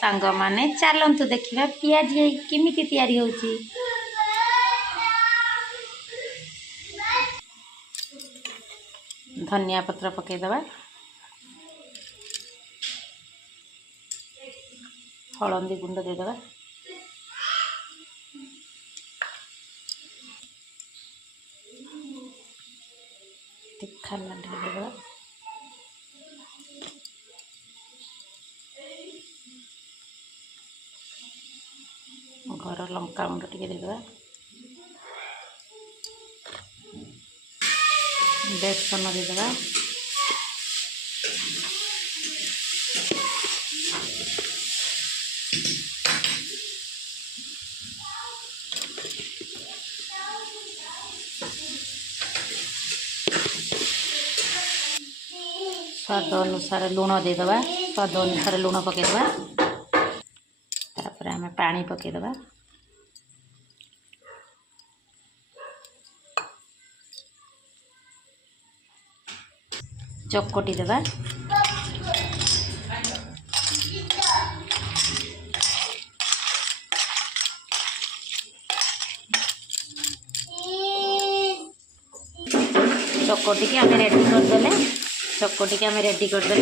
सांग माने चलतु देखा पियाजी केमिति तैयारी होउची। धनिया पत्र पकेदबा, हलदी गुंड देदबा, तीखा लड्डू देदबा, घर लंका गुंड टिके देदबा, बेसन देदबा, स्वाद अनुसार लुण देदबा, स्वाद अनुसार लुण पकेदबा, तापर आम पानी पकेदबा, चकोटी देबा, चकोटी के आम रेडी करदे, चकोटी के आम रेडी करदे।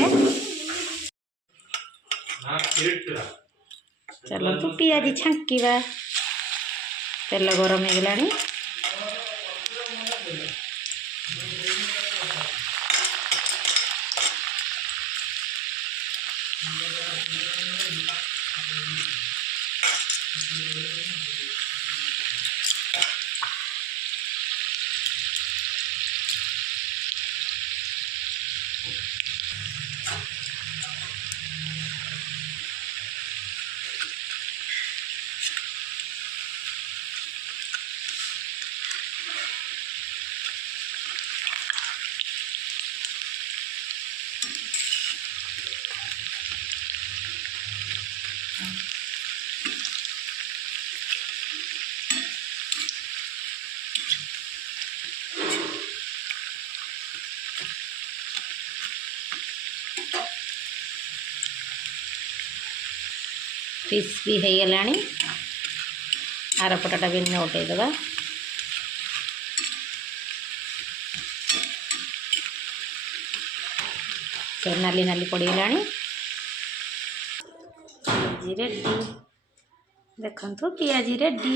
चलो तू पियाजी छांकीबा, तेल गरम हो गलानी, क्रिस्पी हो गलानी। आर पटाटा भी उठे दबा, नाली नाली पड़गलानी। पियाजी रेडी, देखु पियाजी रेडी।